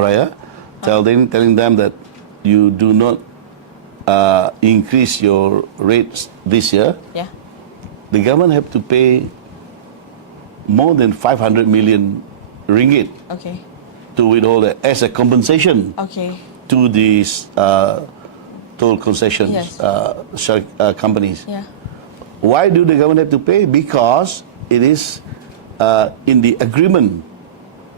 Raya, telling them that you do not increase your rates this year, the government have to pay more than 500 million ringgit to withhold that as a compensation to these toll concessions companies. Why do the government have to pay? Because it is in the agreement.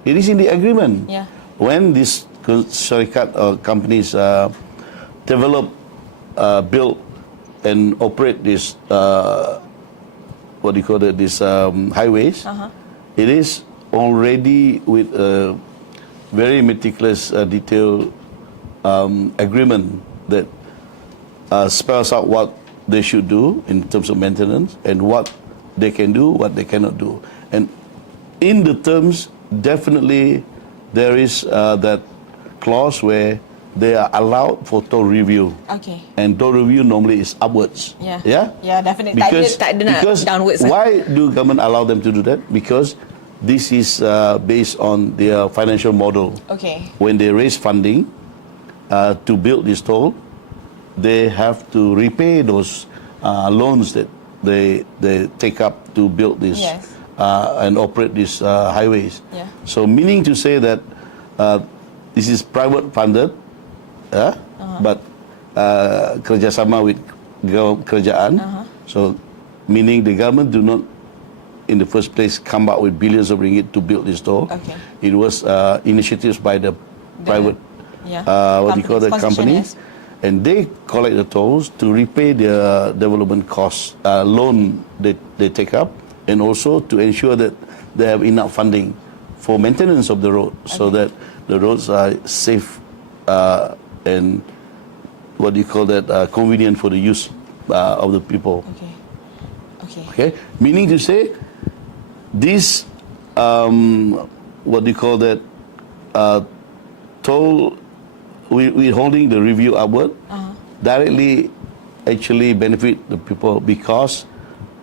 It is in the agreement. When these syarikat companies develop, build, and operate this these highways, it is already with a very meticulous, detailed agreement that spells out what they should do in terms of maintenance and what they can do, what they cannot do. And in the terms, definitely there is that clause where they are allowed for toll review. And toll review normally is upwards. Definitely. Because downwards. Why do government allow them to do that? Because this is based on their financial model. When they raise funding to build this toll, they have to repay those loans that they take up to build this and operate these highways. So meaning to say that this is private funded, but kerjasama with kerajaan. So meaning the government do not in the first place come up with billions of ringgit to build this toll. It was initiatives by the private companies, and they collect the tolls to repay their development costs, loan they take up, and also to ensure that they have enough funding for maintenance of the road, so that the roads are safe and convenient for the use of the people. Meaning to say, this toll withholding the review upward directly actually benefit the people, because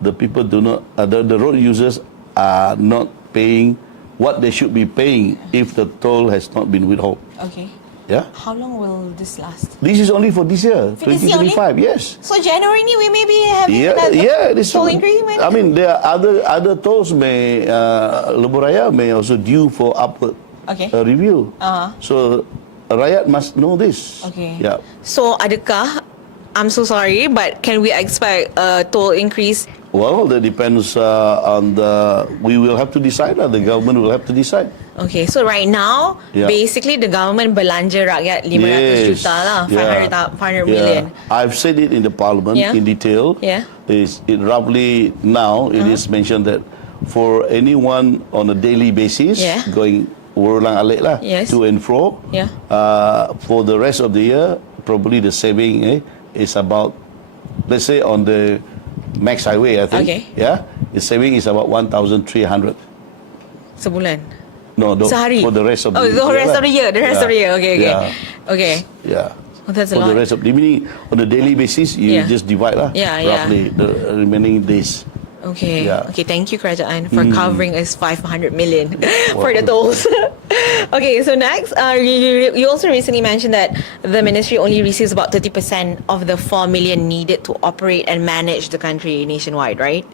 the people do not, the road users are not paying what they should be paying if the toll has not been withheld. How long will this last? This is only for this year, for 2025. Yes. So January we may be having another toll increment. I mean, there are other tolls may Lebuh Raya may also due for upward review. So rakyat must know this. So adakah, I'm so sorry, but can we expect a toll increase? Well, that depends on we will have to decide. The government will have to decide. So right now, basically the government belanja rakyat 500 juta lah, 500 million. I've said it in the parliament in detail. It roughly now it is mentioned that for anyone on a daily basis going ulang-alik lah, to and fro, for the rest of the year, probably the saving is about, let's say on the Max Highway, I think, the saving is about 1,300 sebulan. No, sehari. For the rest of the year. The rest of the year. That's a lot. For the rest of the meaning, on a daily basis, you just divide roughly the remaining days. Thank you, Kerajaan, for covering us 500 million for the tolls. So next, you also recently mentioned that the ministry only receives about 30% of the 4 million needed to operate and manage the country nationwide, right?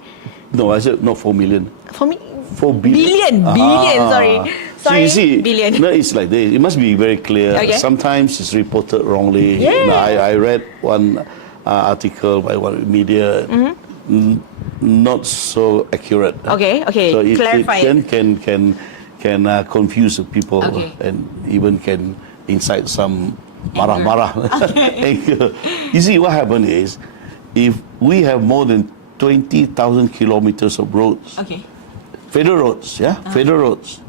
No, I said not 4 million. 4 billion. Sorry. See, billion. No, it's like this. It must be very clear. Sometimes it's reported wrongly. I read one article by one media. Not so accurate. So clarify. It can confuse the people and even can incite some marah-marah. You see, what happened is, if we have more than 20,000 kilometers of roads, federal roads, federal roads,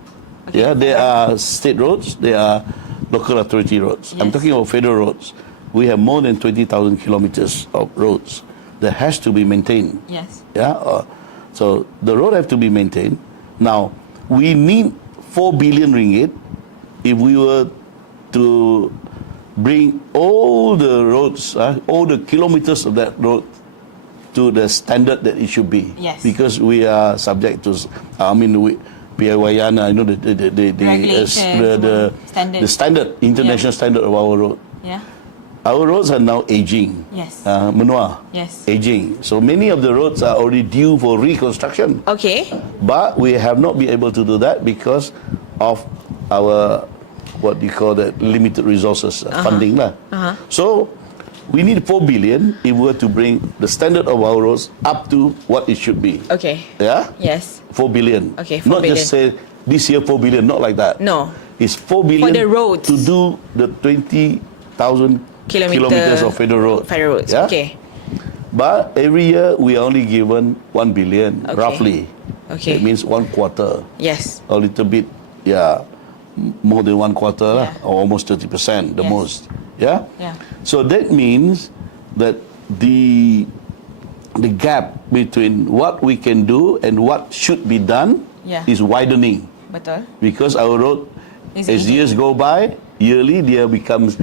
there are state roads, there are local authority roads. I'm talking about federal roads. We have more than 20,000 kilometers of roads that has to be maintained. So the road have to be maintained. Now, we need 4 billion ringgit if we were to bring all the roads, all the kilometers of that road to the standard that it should be. Yes. Because we are subject to, PIYANA, you know, Standard. the standard, international standard of our road. Yeah. Our roads are now aging. Yes. Menua. Yes. Aging. So many of the roads are already due for reconstruction. Okay. But we have not been able to do that because of our, what do you call that, limited resources, funding lah. So we need 4 billion if we were to bring the standard of our roads up to what it should be. Okay. Yeah? Yes. 4 billion. Okay, 4 not billion. just say this year 4 billion, not like that. No. It's 4 billion the roads. to do the 20,000 kilometers of federal road. Federal roads. Yeah? Okay. But every year we are only given 1 billion, Okay. roughly. Okay. It means 1/4. Yes. A little bit, yeah, more than 1/4, lah, Yeah. or almost 30%, the Yes. most. Yeah? Yeah. So that means that the gap between what we can do and what should be done Yeah. is widening. Betul. Because our road, Is as aging. years go by, yearly dia becomes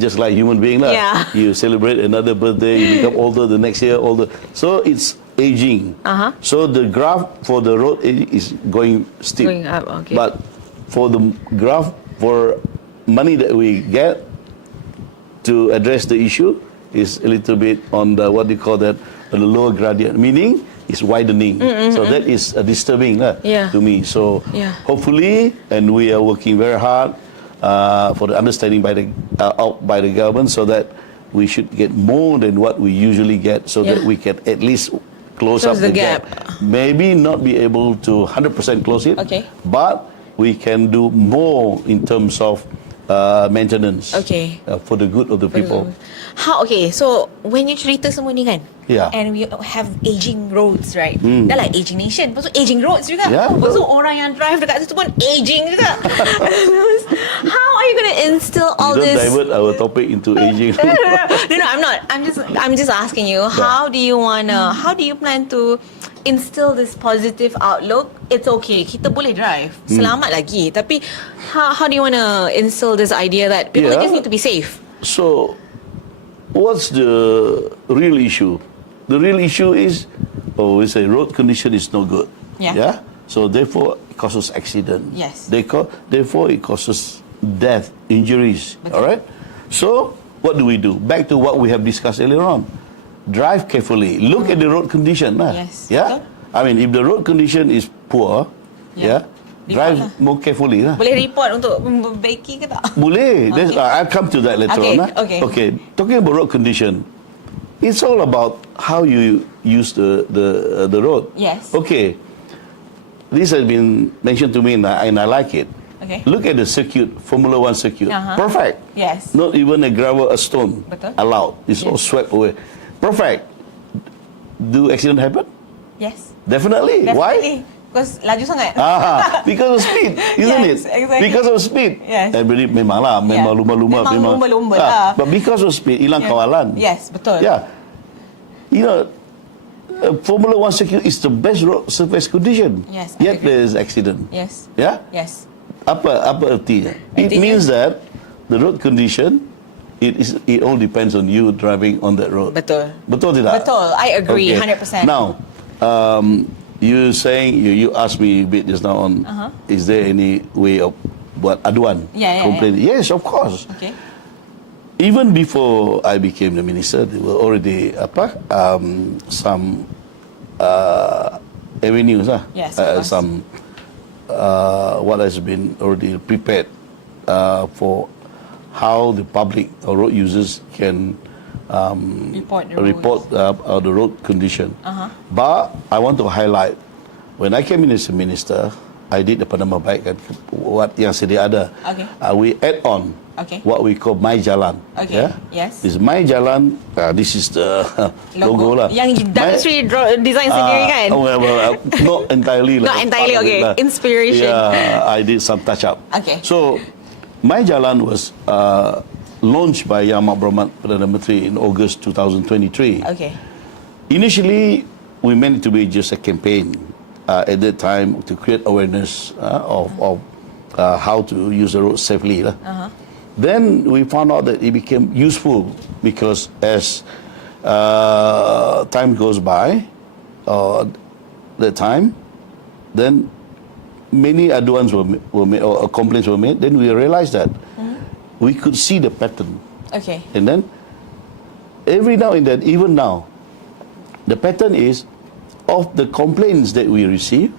just like human being lah. Yeah. You celebrate another birthday, you become older the next year, older. So it's aging. So the graph for the road is going steep. Going up, okay. But for the graph for money that we get to address the issue is a little bit on the, what do you call that, the lower gradient, meaning it's widening. So that is disturbing Yeah. to me. So Yeah. hopefully, and we are working very hard for the understanding by the out by the government, so that we should get more than what we usually get, so that Yeah. we can at least close Close up the the gap. Maybe not be able to 100% close it, Okay. but we can do more in terms of maintenance. Okay. For the good of the people. How, okay, so when you cerita semua ni kan, Yeah. and we have aging roads, right? Dah like aging nation, lepas tu aging roads juga. Yeah, Lepas tu betul. orang yang drive dekat situ pun aging juga. How are you going to instill all You don't this? divert our topic into aging. No, I'm not. I'm just asking you. How do you plan to instill this positive outlook? It's okay, kita boleh drive, selamat lagi. Tapi how do you want to instill this idea that people Yeah. just need to be safe? So, what's the real issue? The real issue is, we say road condition is no good. Yeah. So therefore, it causes accident. Yes. Therefore, it causes death, injuries. Betul. All right. So, what do we do? Back to what we have discussed earlier on. Drive carefully. Look at the road condition. Yes, Yeah. betul. I mean, if the road condition is poor, Yeah. drive Report lah. more carefully lah. Boleh report untuk memperbaiki ke tak? Boleh. Okay. I'll come to that later Okay, on. okay. Okay. Talking about road condition, it's all about how you use the road. Yes. Okay. This has been mentioned to me, and I like it. Okay. Look at the circuit, Formula One circuit. Perfect. Yes. Not even a gravel, a stone Betul. allowed. It's all swept away. Perfect. Do accident happen? Yes. Definitely. Why? Definitely. Because laju sangat. Because of speed, isn't Yes, it? exactly. Because of speed. Yes. Everybody memanglah, memang Yeah. lumba-lumba. Memang lumba-lumba lah. But because of speed, hilang kawalan. Yes, betul. Yeah. You know, Formula One circuit is the best road surface condition. Yes, I Yet agree. there is accident. Yes. Yeah. Yes. Apa artinya? It Artinya? means that the road condition, it all depends on you driving on that road. Betul. Betul tidak? Betul. I agree, 100%. Now, you saying you asked me a bit just now on is there any way of buat aduan, Yeah. complain? Yes, of course. Okay. Even before I became the minister, there were already some avenues Yes, of course. some what has been already prepared for how the public or road users can report the road condition. But I want to highlight, when I came in as a minister, I did the Panama Bike and what yang sedia ada. Okay. We add on Okay. what we call My Jalan. Okay, Yeah? yes. This My Jalan, this is the logo lah. Yang Datuk Seri design sendiri kan? Well, not entirely. Not entirely, okay. Inspiration. Yeah, I did some touch up. Okay. So, My Jalan was launched by Yang Amat Berhormat Perdana Menteri in August 2023. Okay. Initially, we meant it to be just a campaign at that time to create awareness of how to use the road safely. Then we found out that it became useful because as time goes by, then many aduans were made, or complaints were made, then we realized that we could see the pattern. Okay. And then every now and then, even now, the pattern is of the complaints that we receive,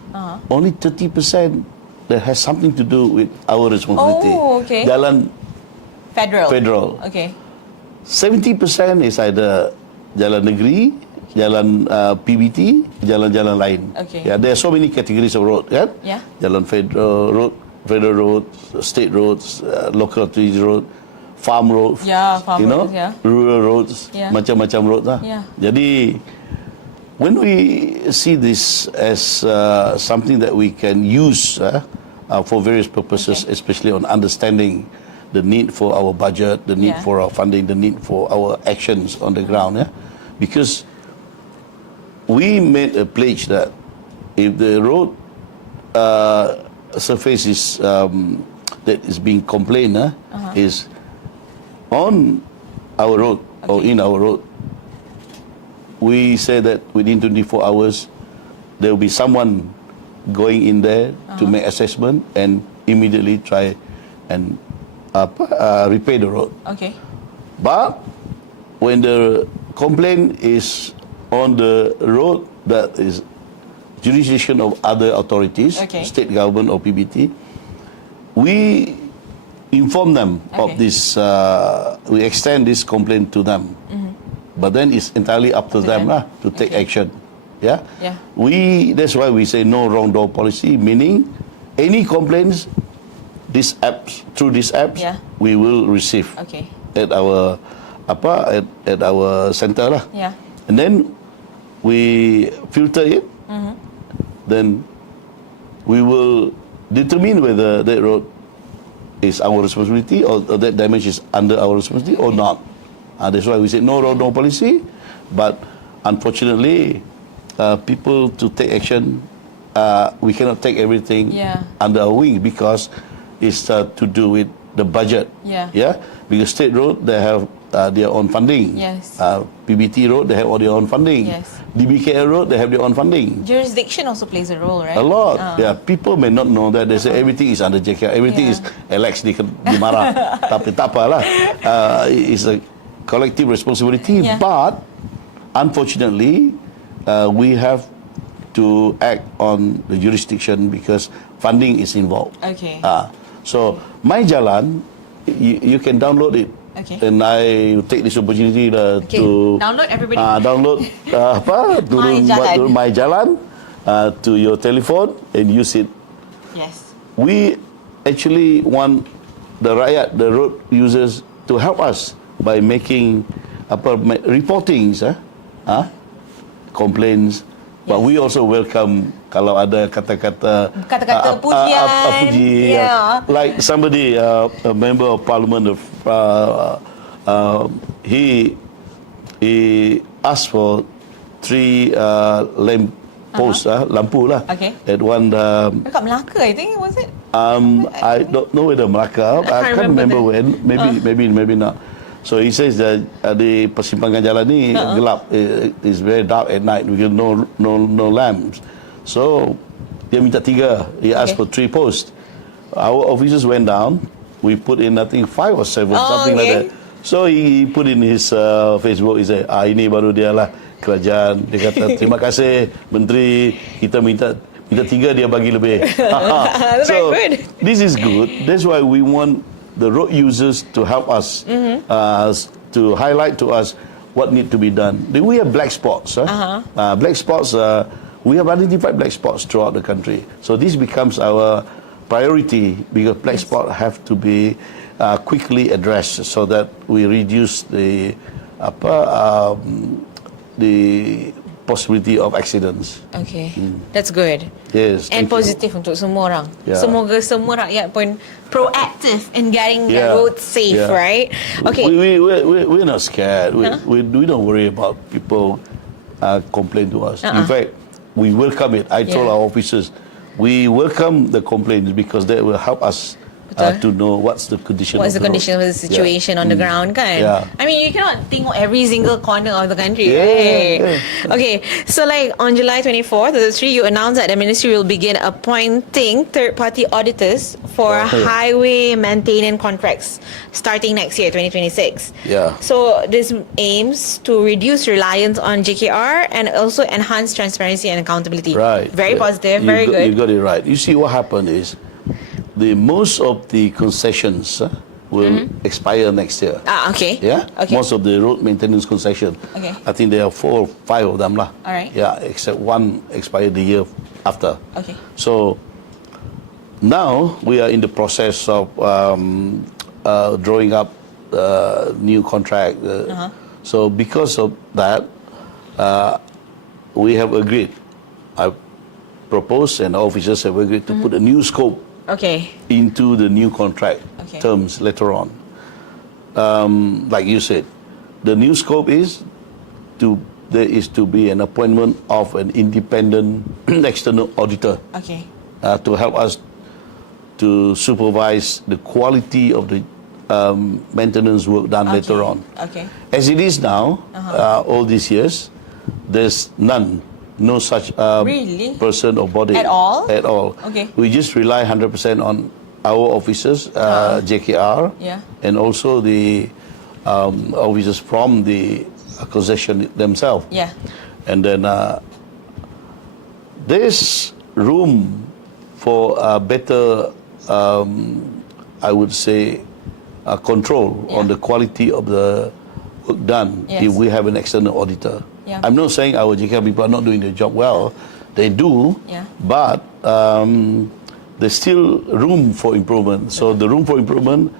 only 30% that has something to do with our responsibility. Oh, okay. Jalan Federal. Okay. 70% is either jalan negeri, jalan PBT, jalan-jalan lain. Okay. Yeah, there are so many categories of road, kan? Yeah. Jalan federal road, state roads, local authority road, farm roads, Yeah, farm you know, roads, yeah. rural roads, Yeah. macam-macam road lah. Yeah. Jadi, when we see this as something that we can use for various purposes, especially on understanding the need for our budget, the need Yeah. for our funding, the need for our actions on the ground, because we made a pledge that if the road surface is that is being complained is on our road or in our road, we say that within 24 hours there will be someone going in there to make assessment and immediately try and repair the road. Okay. But when the complaint is on the road that is jurisdiction of other authorities, Okay. state government or PBT, we inform them of Okay. this, we extend this complaint to them. But then it's entirely up to them them. to take Okay. action. Yeah? Yeah. That's why we say no wrong door policy, meaning any complaints through these apps, Yeah. we will receive Okay. at our at our center lah. Yeah. And then we filter it. Then we will determine whether that road is our responsibility or that damage is under our responsibility or not. That's why we say no road, no policy. But unfortunately, people to take action, we cannot take everything Yeah. under our wing because it's to do with the budget. Yeah. Yeah. Because state road, they have their own funding. Yes. PBT road, they have all their own funding. Yes. DBKL road, they have their own funding. Jurisdiction also plays a role, right? A lot. Yeah, people may not know that. They say everything is under JKL. Everything is Alex di marah. Tapi tak apalah. It's a collective responsibility. Yeah. But unfortunately, we have to act on the jurisdiction because funding is involved. Okay. So my jalan, you can download it. Okay. And I take this opportunity Okay. to Download, everybody. download turun my jalan to your telephone and use it. Yes. We actually want the rakyat, the road users, to help us by making reportings, complaints. But we also welcome kalau ada kata-kata pujian. puji, Yeah. like somebody, a member of parliament, he asked for 3 lamp posts, lampu lah. Okay. At one. Dekat Melaka, I think, was it? I don't know whether Melaka. I can't remember when. Maybe not. So he says that di persimpangan jalan ni gelap. It's very dark at night because no lamps. So dia minta 3. He asked for 3 posts. Our officers went down. We put in I think 5 or 7, something like that. So he put in his Facebook. He said, ini baru dia lah kerajaan. Dia kata terima kasih Menteri. Kita minta 3, dia bagi lebih. So this is good. That's why we want the road users to help us, to highlight to us what need to be done. We have black spots. Black spots, we have identified black spots throughout the country. So this becomes our priority because black spots have to be quickly addressed so that we reduce the possibility of accidents. Okay. That's good. Yes. And thank you. positif untuk semua orang. Yeah. Semoga semua rakyat pun proactive in getting their Yeah. roads safe, Yeah. right? Okay. We're not scared. We don't worry about people complain to us. In fact, we welcome it. I told Yeah. our officers, we welcome the complaints because that will help us to know what's the condition What's of the condition of the situation on the ground, kan? Yeah. I mean, you cannot think of every single corner of the country, Yeah, right? yeah. Okay, so like on July 24th, the three, you announced that the ministry will begin appointing third-party auditors for Oh, yeah. highway maintenance contracts starting next year, 2026. Yeah. So this aims to reduce reliance on JKR and also enhance transparency and accountability. Right. Very Yeah. positive, You very You good. got it right. You see, what happened is most of the concessions will expire next year. Okay. Yeah. Okay. Most of the road maintenance concession. Okay. I think there are 4 or 5 of them lah. All right. Yeah, except one expired the year after. Okay. So now we are in the process of drawing up new contract. So because of that, we have agreed. I proposed and officers have agreed to put a new scope Okay. into the new contract Okay. terms later on. Like you said, the new scope is there is to be an appointment of an independent external auditor Okay. to help us to supervise the quality of the maintenance work done later on. Okay. As it is now, all these years, there's no such Really? person or body At all? At all. Okay. We just rely 100% on our officers, JKR, Yeah. and also the officers from the concession themselves. Yeah. And then there's room for better, I would say, control on the quality of the work done Yes. if we have an external auditor. Yeah. I'm not saying our JKR people are not doing their job well. They do, Yeah. but there's still room for improvement. So the room for improvement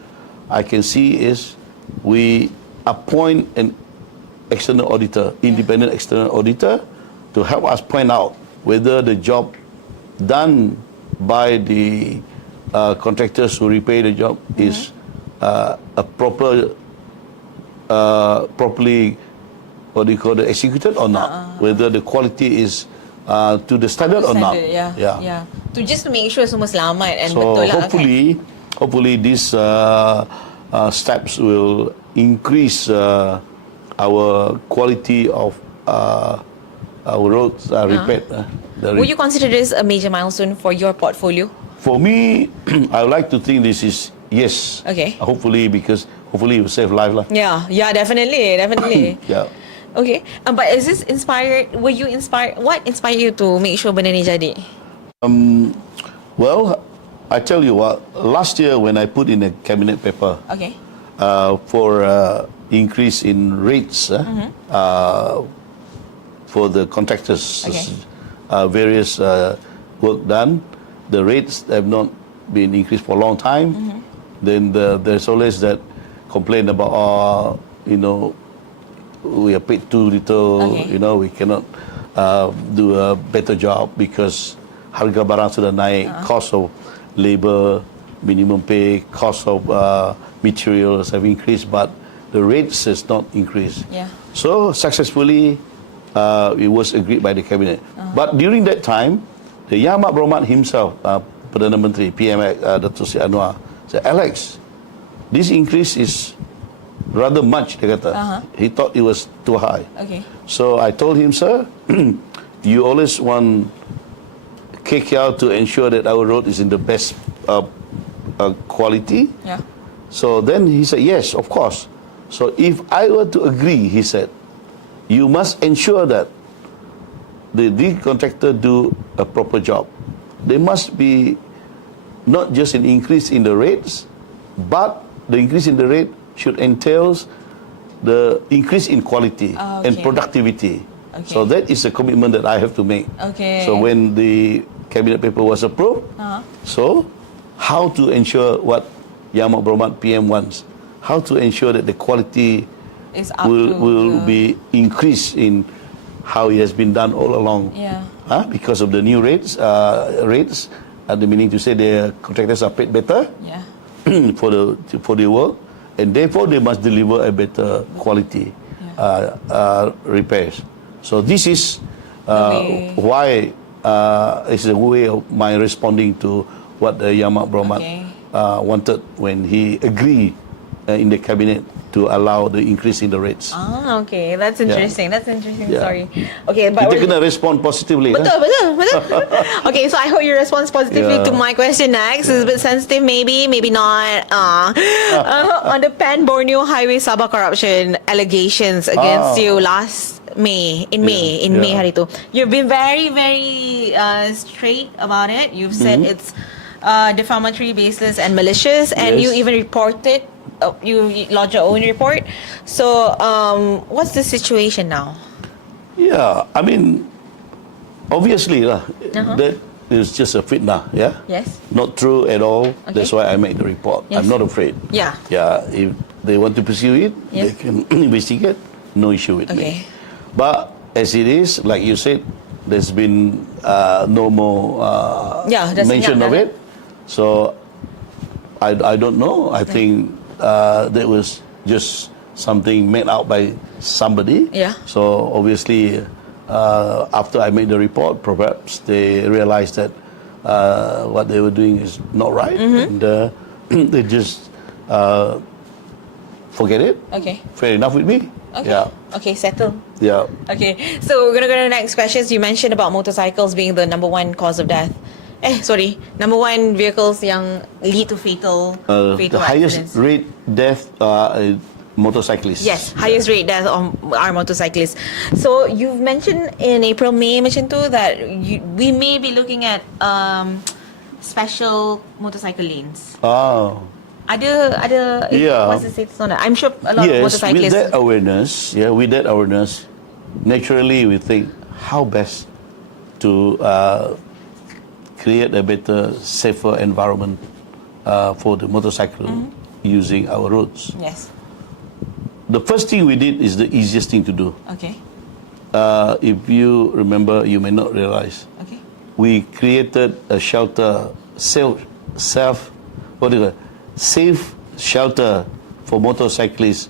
I can see is we appoint an external auditor, independent external auditor, to help us point out whether the job done by the contractors who repay the job is a properly, what do you call it, executed or not, whether the quality is to the standard or not. Yeah. Yeah. To just to make sure semua selamat and So betul lah. hopefully these steps will increase our quality of our roads repaired. Would you consider this a major milestone for your portfolio? For me, I would like to think this is yes. Okay. Hopefully, because hopefully it will save life lah. Yeah. Yeah. Definitely. Yeah. Okay. But is this inspired? Were you inspired? What inspired you to make sure benda ni jadi? Well, I tell you what. Last year when I put in a cabinet paper Okay. for increase in rates for the contractors, Okay. various work done, the rates have not been increased for a long time. Then there's always that complaint about, we are paid too little, Okay. we cannot do a better job because harga barang sudah naik, cost of labor, minimum pay, cost of materials have increased, but the rates has not increased. Yeah. So successfully, it was agreed by the cabinet. But during that time, the Yang Amat Berhormat himself, Perdana Menteri, PM Datuk Seri Anwar, said, Alex, this increase is rather much, dia kata. He thought it was too high. Okay. So I told him, sir, you always want KKR to ensure that our road is in the best quality. Yeah. So then he said, yes, of course. So if I were to agree, he said, you must ensure that the contractor do a proper job. There must be not just an increase in the rates, but the increase in the rate should entails the increase in quality and Okay. productivity. Okay. So that is a commitment that I have to make. Okay. So when the cabinet paper was approved, so how to ensure what Yang Amat Berhormat PM wants? How to ensure that the quality It's up will to be increased in how it has been done all along. Yeah. Because of the new rates, the meaning to say the contractors are paid better Yeah. for the work, and therefore they must deliver a better quality repairs. So this is why it's a way of my responding to what the Yang Amat Berhormat Okay. wanted when he agreed in the cabinet to allow the increase in the rates. Ah, okay. That's interesting. That's interesting. Yeah. Sorry. Okay, but Kita kena respond positively. betul. Okay, so I hope you respond positively to my question next. It's a bit sensitive, maybe not. On the Pan Borneo Highway Sabah corruption allegations against you last May, in May hari tu. You've been very, very straight about it. You've said it's defamatory, baseless, and malicious, and you even reported. You lodged your own report. So, what's the situation now? Yeah, I mean, obviously, that is just a fitna, yeah? Yes. Not true at all. Okay. That's why I made the report. Yes. I'm not afraid. Yeah. Yeah, if they want to pursue it, Yes. they can investigate. No issue with Okay. me. But as it is, like you said, there's been no more mention of it. So, I don't know. I think that was just something made out by somebody. Yeah. So obviously, after I made the report, perhaps they realized that what they were doing is not right, and they just forget it. Okay. Fair enough with me. Okay. Yeah. Okay, settle. Yeah. Okay, so we're gonna go to the next questions. You mentioned about motorcycles being the number one cause of death. Number one vehicles yang lead to fatal The highest accidents. rate death motorcyclists. Yes, highest rate death of our motorcyclists. So you've mentioned in April, May macam tu that we may be looking at special motorcycle lanes. Oh. Ada Yeah. what's the status on that? I'm sure a lot of Yes, motorcyclists. with that awareness, naturally we think how best to create a better, safer environment for the motorcycle using our roads. Yes. The first thing we did is the easiest thing to do. Okay. If you remember, you may not realize, Okay. we created a shelter, safe shelter for motorcyclists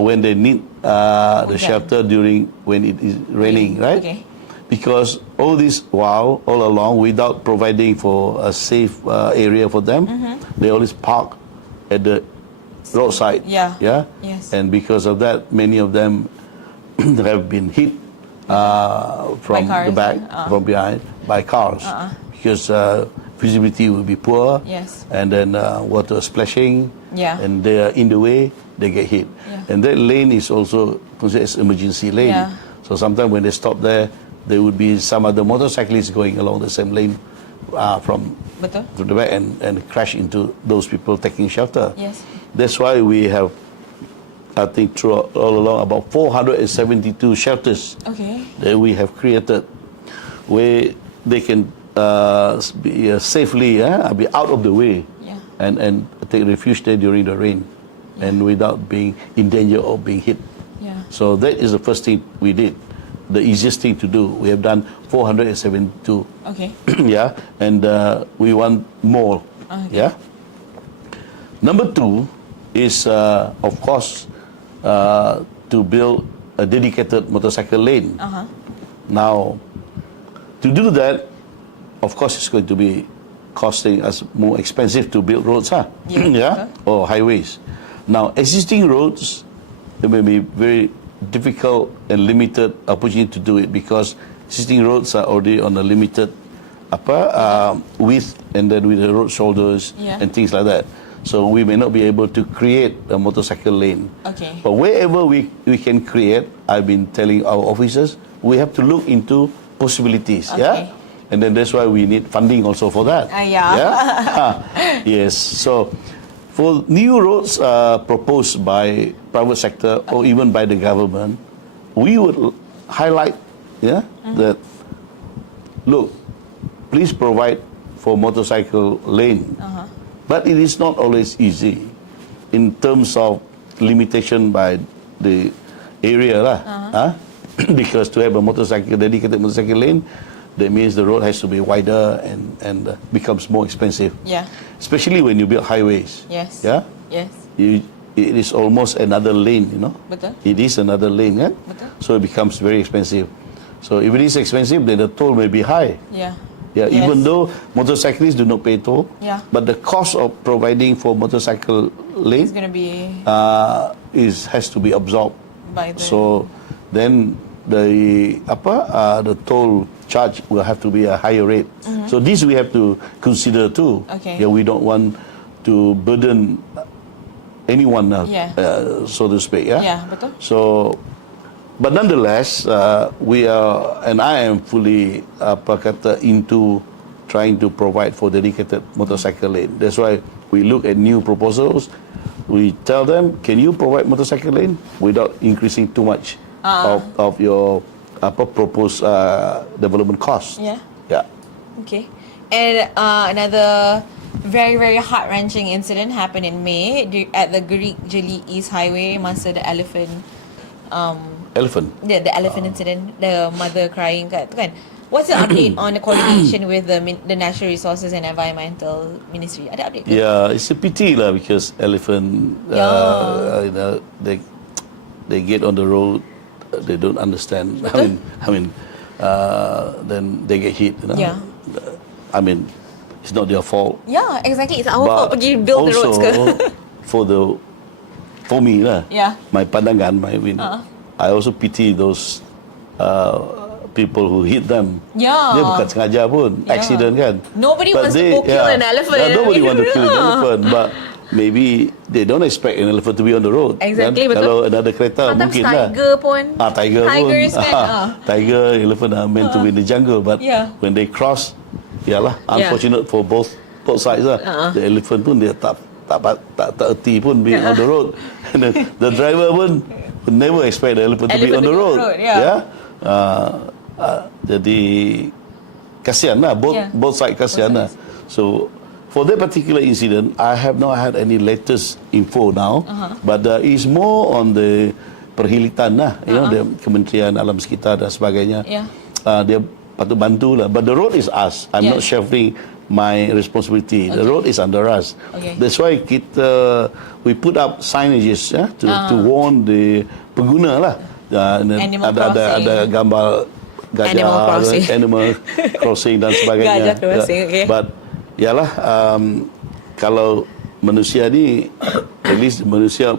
when they need the shelter during when it is raining, right? Okay. Because all along, without providing for a safe area for them, they always park at the roadside. Yeah. Yeah. Yes. And because of that, many of them have been hit from cars, the back, from behind, by cars, because visibility will be poor. Yes. And then water splashing. Yeah. And they are in the way, they get hit. Yeah. And that lane is also considered as emergency lane. Yeah. So sometimes when they stop there would be some other motorcyclists going along the same lane from Betul. to the back and crash into those people taking shelter. Yes. That's why we have, I think, all along about 472 shelters Okay. that we have created, where they can be safely be out of the way, Yeah. and take refuge there during the rain, and without being in danger of being hit. Yeah. So that is the first thing we did, the easiest thing to do. We have done 472. Okay. Yeah, and we want more. Okay. Yeah. Number two is, of course, to build a dedicated motorcycle lane. Now, to do that, of course, it's going to be costing us more expensive to build roads, Yeah. or highways. Now, existing roads, it may be very difficult and limited opportunity to do it because existing roads are already on a limited width, and then with the road shoulders and things like that. So we may not be able to create a motorcycle lane. Okay. But wherever we can create, I've been telling our officers, we have to look into possibilities. Okay. Yeah. And then that's why we need funding also for that. Yes. So for new roads proposed by private sector or even by the government, we would highlight that, look, please provide for motorcycle lane. But it is not always easy in terms of limitation by the area because to have a dedicated motorcycle lane, that means the road has to be wider and becomes more expensive. Yeah. Especially when you build highways. Yes. Yeah. Yes. It is almost another lane, Betul. It is another lane, Betul. so it becomes very expensive. So if it is expensive, then the toll may be high. Yeah. Yeah, Yes. even though motorcyclists do not pay toll, Yeah. but the cost of providing for motorcycle lane It's gonna be has to be absorbed. by the. So then the toll charge will have to be a higher rate. So this we have to consider too. Okay. Yeah, we don't want to burden anyone, so to speak. Yeah. Yeah, betul. So, but nonetheless, we are, and I am fully into trying to provide for dedicated motorcycle lane. That's why we look at new proposals. We tell them, can you provide motorcycle lane without increasing too much of your proposed development cost? Yeah. Yeah. Okay. And another very, very heart-wrenching incident happened in May at the Gerik-Jeli East Highway masa the elephant. Elephant. The elephant incident, the mother crying kan. What's the update on the coordination with the Natural Resources and Environmental Ministry? Ada update? Yeah, it's a pity lah because elephant, they get on the road, they don't understand. Betul. Then they get hit. Yeah. I mean, it's not their fault. Yeah, exactly. It's our fault pergi build the roads ke. For me lah. Yeah. My pandangan, I also pity those people who hit them. Yeah. Dia bukan sengaja pun, accident kan. Nobody wants to kill an elephant. Nobody wants to kill an elephant, but maybe they don't expect an elephant to be on the road. Exactly, kan? betul. Kalau ada kereta Sometimes mungkin lah. tiger pun. Tigers pun. kan. Tiger, elephant are meant to be in the jungle, but when they cross, unfortunate for both sides lah. The elephant pun dia tak erti pun be on the road. And the driver pun would never expect the elephant to be on the road. Jadi kasihan lah, both sides kasihan lah. So for that particular incident, I have not had any latest info now, but is more on the perhilitan lah, the Kementerian Alam Sekitar dan sebagainya. Dia patut bantu lah. But the road is us. I'm not shouldering my responsibility. The road is under us. That's why we put up signages to warn the pengguna lah. Ada gambar gajah, animal crossing dan sebagainya. Gajah crossing, okay. But kalau manusia ni, at least manusia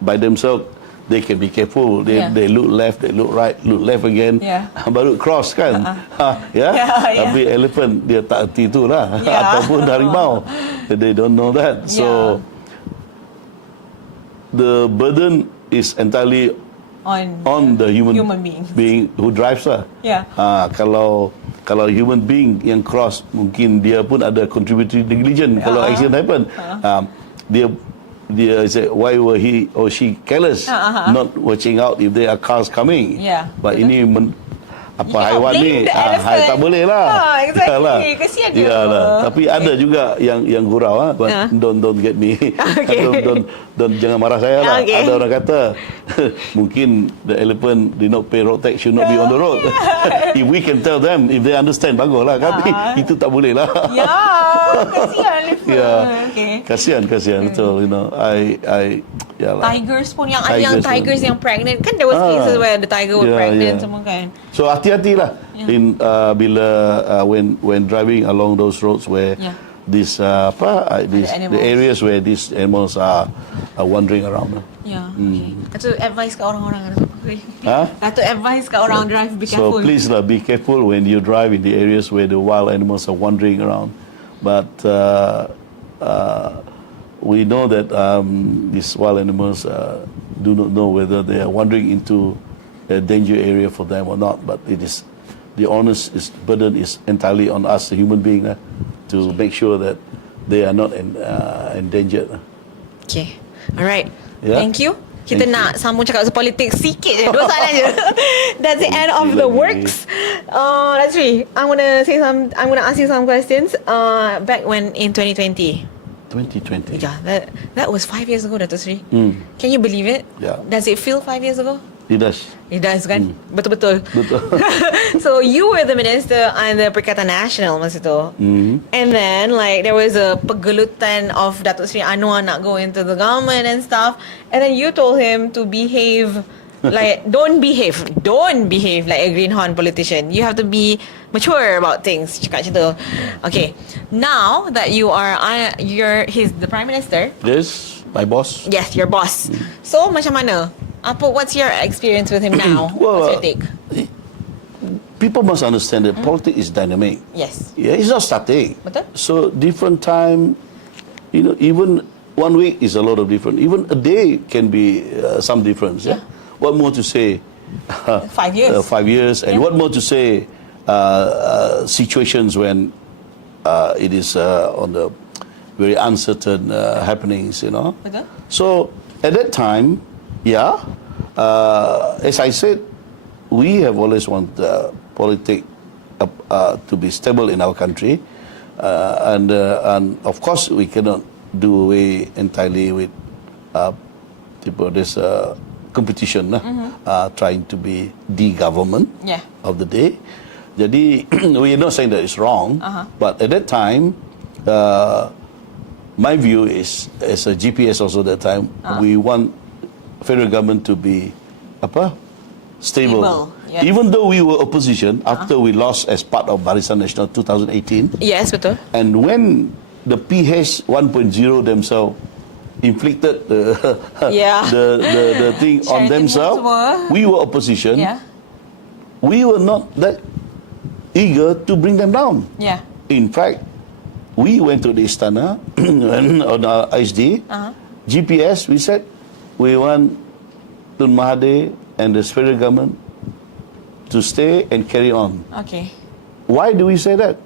by themselves, they can be careful. They look left, they look right, look left again. Baru cross kan. Tapi elephant dia tak erti tu lah. Ataupun harimau, they don't know that. So the burden is entirely on the human being who drives lah. Kalau human being yang cross, mungkin dia pun ada contributory negligence. Kalau accident happen, dia say, why were he or she careless, not watching out if there are cars coming. But ini haiwan ni tak boleh lah. Exactly. Kesian dia. Tapi ada juga yang gurau but don't get me. don't jangan marah saya lah. Ada orang kata mungkin the elephant did not pay road tax, should not be on the road. If we can tell them, if they understand, bagus lah. Tapi itu tak boleh lah. Kesian elephant. Kasihan. So Tigers pun yang tigers yang pregnant kan, there was cases where the tiger were pregnant semua kan. So hati-hatilah when driving along those roads where the areas where these animals are wandering around. Datuk advice kat orang-orang. Datuk advice kat orang drive, be careful. So please be careful when you drive in the areas where the wild animals are wandering around. But we know that these wild animals do not know whether they are wandering into a danger area for them or not. But the burden is entirely on us, the human being, to make sure that they are not endangered. Okay, alright. Thank you. Kita nak sambung cakap pasal politik sikit je. 2 soalan je. That's the end of the works. That's Seri. I'm gonna ask you some questions. Back when in 2020. 2020. Yeah, that was 5 years ago, Datuk Seri. Can you believe it? Yeah. Does it feel 5 years ago? It does. It does kan? Betul-betul. Betul. So you were the minister under Perikatan Nasional masa tu. And then there was a pergelutan of Datuk Seri Anwar nak go into the government and stuff. And then you told him to behave Like, don't behave like a greenhorn politician. You have to be mature about things. Cakap macam tu. Okay, now that he's the Prime Minister. Yes, my boss. Yes, your boss. So macam mana? What's your experience with him now? Well, What's your take? People must understand that politics is dynamic. Yes. Yeah, it's not static. Betul. So different time, even 1 week is a lot of different. Even a day can be some difference. Yeah. What more to say? 5 years. 5 years, and what more to say? Situations when it is on the very uncertain happenings. Betul. So at that time, as I said, we have always wanted politics to be stable in our country, and of course we cannot do away entirely with this competition, trying to be the government of the day. Jadi, we are not saying that it's wrong, but at that time, my view is, as a GPS also that time, we want federal government to be stable. Yes. Even though we were opposition, after we lost as part of Barisan Nasional 2018. Yes, betul. And when the PH 1.0 themselves inflicted the thing on themselves, we were opposition. We were not that eager to bring them down. In fact, we went to the Istana on our ISD, GPS, we said we want Tun Mahathir and the federal government to stay and carry on. Okay. Why do we say that?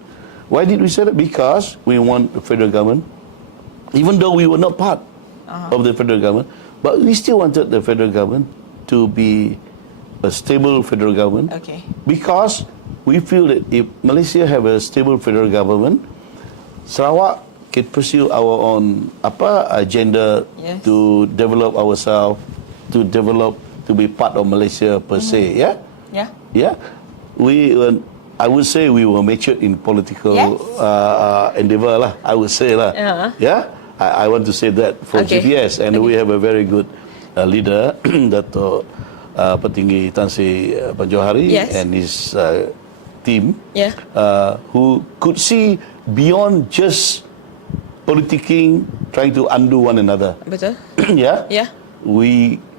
Why did we say that? Because we want the federal government, even though we were not part of the federal government, but we still wanted the federal government to be a stable federal government. Okay. Because we feel that if Malaysia have a stable federal government, Sarawak can pursue our own agenda to develop ourselves, to be part of Malaysia per se. I would say we were mature in political endeavor lah. I would say lah. I want to say that for GPS, and we have a very good leader, Datuk Petinggi Tan Sri Panjohari and his team, who could see beyond just politicking, trying to undo one another. Betul.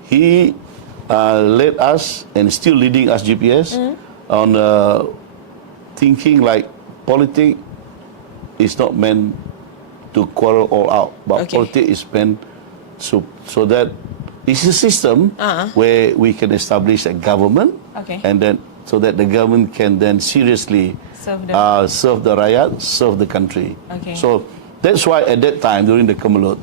He led us and still leading us GPS on thinking like politics is not meant to quarrel all out, but politics is meant so that it's a system where we can establish a government, and then so that the government can then seriously serve the rakyat, serve the country. So that's why at that time during the Kemelut,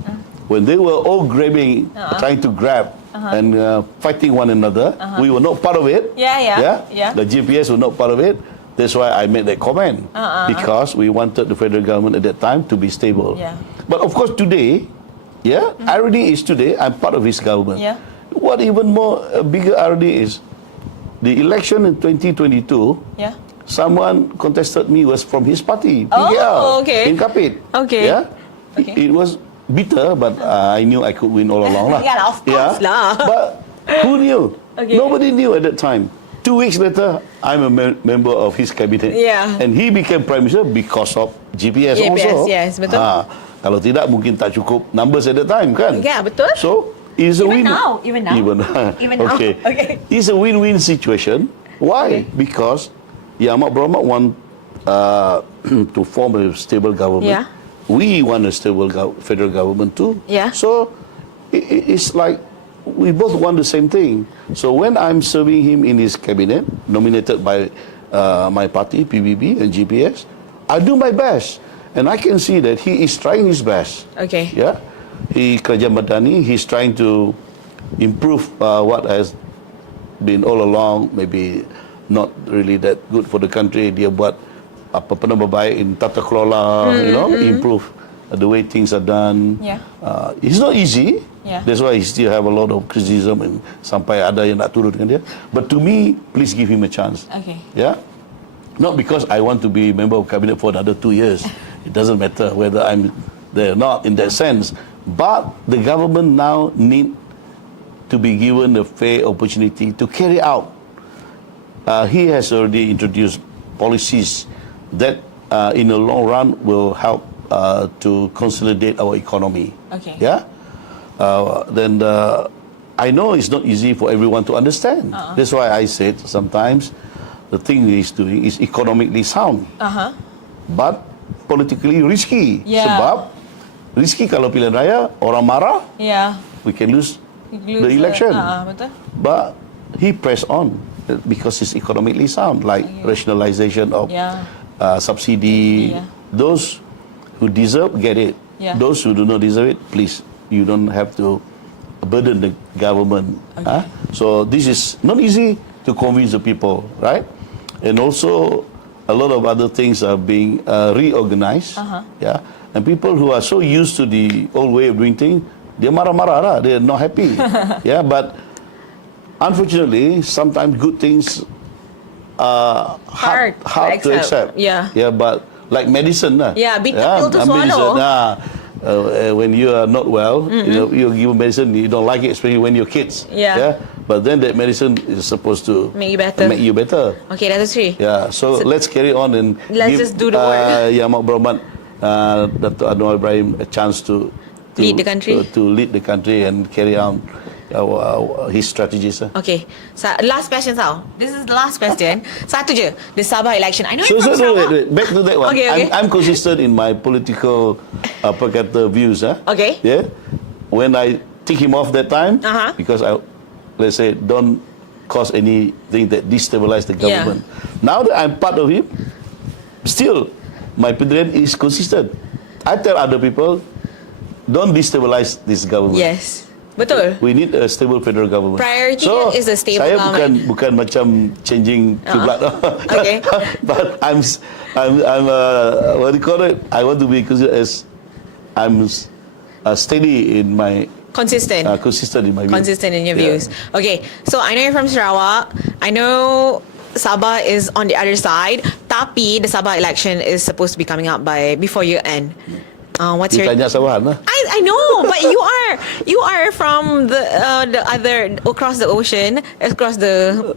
when they were all trying to grab and fighting one another, we were not part of it. The GPS were not part of it. That's why I made that comment, because we wanted the federal government at that time to be stable. But of course today, irony is today I'm part of his government. What even more bigger irony is, the election in 2022, someone contested me was from his party, PKL, in Kapit. It was bitter, but I knew I could win all along. Of course lah. But who knew? Nobody knew at that time. 2 weeks later, I'm a member of his cabinet. And he became Prime Minister because of GPS also. Yes, betul. Kalau tidak, mungkin tak cukup numbers at that time, kan? Betul. So, it's a win. Even now. Okay. It's a win-win situation. Why? Because Ahmad Berhormat want to form a stable government. We want a stable federal government too. So it's like we both want the same thing. So when I'm serving him in his cabinet, nominated by my party, PBB and GPS, I do my best. And I can see that he is trying his best. He Kerajaan Madani, he's trying to improve what has been all along, maybe not really that good for the country. Dia buat apa baik in tata kelola, improve the way things are done. It's not easy. That's why he still have a lot of criticism, and sampai ada yang nak turun dengan dia. But to me, please give him a chance. Not because I want to be member of cabinet for another 2 years. It doesn't matter whether I'm there or not in that sense. But the government now need to be given a fair opportunity to carry out. He has already introduced policies that in the long run will help to consolidate our economy. Okay. Yeah? Then I know it's not easy for everyone to understand. That's why I said sometimes the thing he's doing is economically sound. But politically risky. Yeah. Sebab risky kalau pilihan raya, orang marah, Yeah. we can lose the election. Betul. But he pressed on because it's economically sound, like rationalization of Yeah. subsidy. Yeah. Those who deserve, get it. Yeah. Those who do not deserve it, please, you don't have to burden the government. Okay. So this is not easy to convince the people, right? And also, a lot of other things are being reorganized. Yeah, and people who are so used to the old way of doing things, they're marah-marah lah. They're not happy. Yeah, but unfortunately, sometimes good things are hard to accept. Yeah. Yeah, but like medicine lah. Yeah, bitter pill to swallow. When you are not well, you give medicine, you don't like it, especially when you're kids. Yeah. But then that medicine is supposed to Make you better. Make you better. Okay, that's Seri. Yeah. So let's carry on and Let's just do the work. Yang Mak Berhormat Datuk Anwar Ibrahim a chance to Lead the country. to lead the country and carry on his strategies. Okay, last question, Sal. This is the last question. Satu je, the Sabah election. I know So, you're from Sarawak. wait. Back to that one. Okay. I'm consistent in my political views. Okay. Yeah. When I take him off that time, because let's say, don't cause anything that destabilize the government. Now that I'm part of him, still, my president is consistent. I tell other people, don't destabilize this government. Yes. Betul. We need a stable federal government. Priority is a stable saya government. bukan macam changing kiblat. Okay. But I'm what do you call it? I want to be considered as I'm steady in my Consistent. consistent in my views. Consistent in your views. Okay, so I know you're from Sarawak. I know Sabah is on the other side. Tapi the Sabah election is supposed to be coming up before year end. What's You your tanya Sabahan lah. I know, but you are from the other across the ocean, across the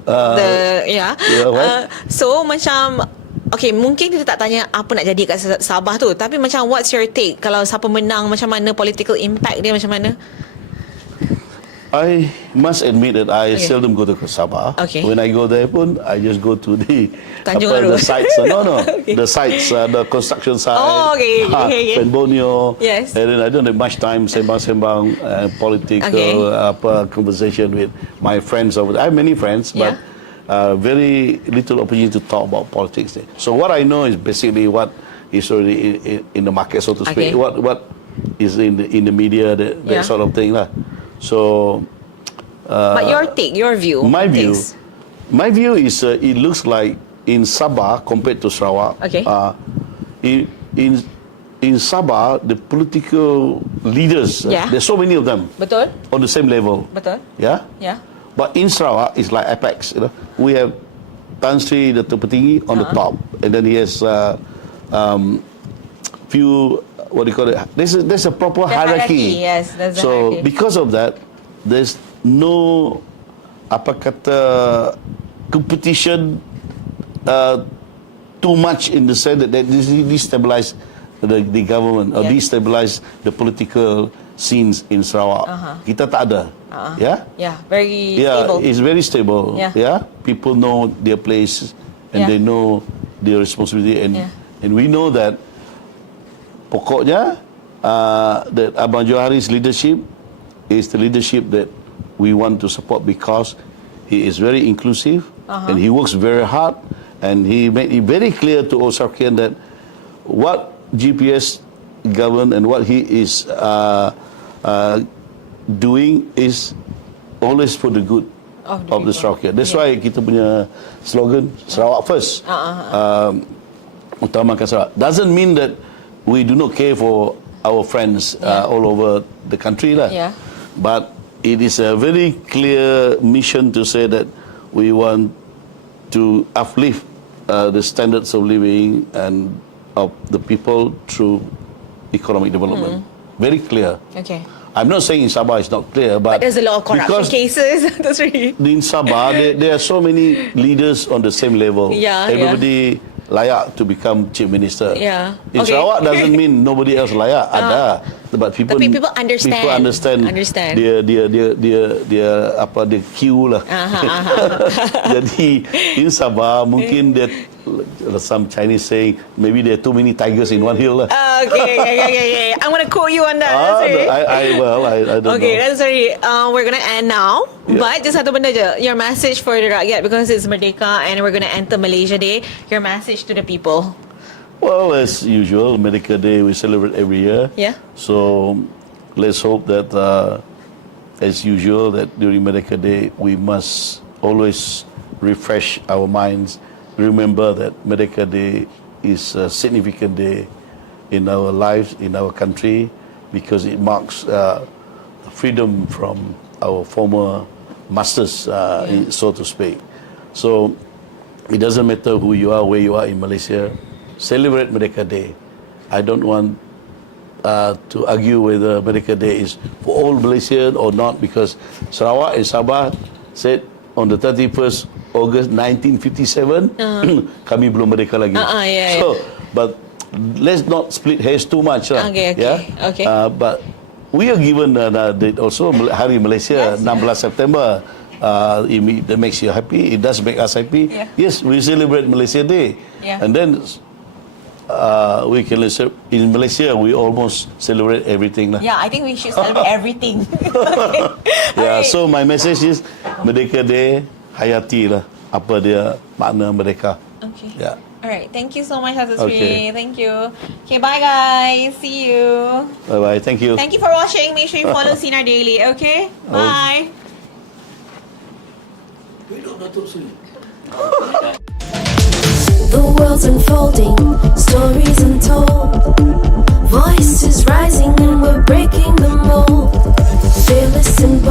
so macam okay, mungkin kita tak tanya apa nak jadi kat Sabah tu, tapi macam what's your take kalau siapa menang, macam mana political impact dia macam mana? I must admit that I seldom go to Sabah. Okay. When I go there pun, I just go to the Tanjung the Aru. sites. The sites, the construction site. Oh, okay. Penbonio. Yes. And then I don't have much time sembang-sembang political conversation with my friends over there. I have many friends, but very little opportunity to talk about politics there. So what I know is basically what is already in the market, so to speak. What is in the media, that sort of thing lah. So, but your take, your view. My view is it looks like in Sabah compared to Sarawak. Okay. In Sabah, the political leaders, there's so many of them. Betul. On the same level. Betul. Yeah. Yeah. But in Sarawak, it's like apex. We have Tan Sri Datuk Petinggi on the top, and then he has few. What do you call it? There's a proper hierarchy. Yes, there's a so hierarchy. because of that, there's no competition too much in the sense that destabilize the government or destabilize the political scenes in Sarawak. Kita tak ada. Yeah, very stable. It's very stable. Yeah. People know their place and they know their responsibility, and we know that pokoknya that Abang Johari's leadership is the leadership that we want to support because he is very inclusive and he works very hard, and he made it very clear to all Sarawakian that what GPS government and what he is doing is always for the good of the Sarawak. That's why kita punya slogan Sarawak first. Utamakan Sarawak. Doesn't mean that we do not care for our friends all over the country lah. But it is a very clear mission to say that we want to uplift the standards of living and of the people through economic development. Very clear. Okay. I'm not saying in Sabah it's not clear, but There's a lot of corruption because cases. That's really. in Sabah, there are so many leaders on the same level. Yeah, Everybody layak to become chief minister. Yeah. In Okay. Sarawak doesn't mean nobody else layak. Ada, but people Tapi people understand. Understand. dia apa dia queue lah. Jadi in Sabah mungkin there some Chinese saying maybe there are too many tigers in one hill lah. Okay. I'm gonna quote you on that. Sorry. I don't know. Okay, that's sorry. We're gonna end now. Yeah. But just satu benda je, your message for the rakyat because it's Merdeka and we're gonna enter Malaysia Day. Your message to the people. Well, as usual, Merdeka Day we celebrate every year. Yeah. So let's hope that, as usual, that during Merdeka Day we must always refresh our minds. Remember that Merdeka Day is a significant day in our lives, in our country, because it marks freedom from our former masters, so to speak. So it doesn't matter who you are, where you are in Malaysia, celebrate Merdeka Day. I don't want to argue whether Merdeka Day is for all Malaysian or not, because Sarawak and Sabah said on the 31st August 1957, kami belum merdeka lagi. So, but let's not split hairs too much. Okay. But we are given date also, Hari Malaysia, 16 September. That makes you happy. It does make us happy. Yeah. Yes, we celebrate Malaysia Day. Yeah. And then we can in Malaysia we almost celebrate everything lah. Yeah, I think we should celebrate everything. Yeah, Alright. so my message is Merdeka Day, hayati lah apa dia makna merdeka. Okay. Yeah. Alright, thank you so much, Datuk Seri. Okay. Thank you. Okay, bye guys. See you. Bye bye. Thank you. Thank you for watching. Make sure you follow Sinar Daily, okay? Bye. The world's unfolding, stories untold. Voices rising and we're breaking the mold. Fearless and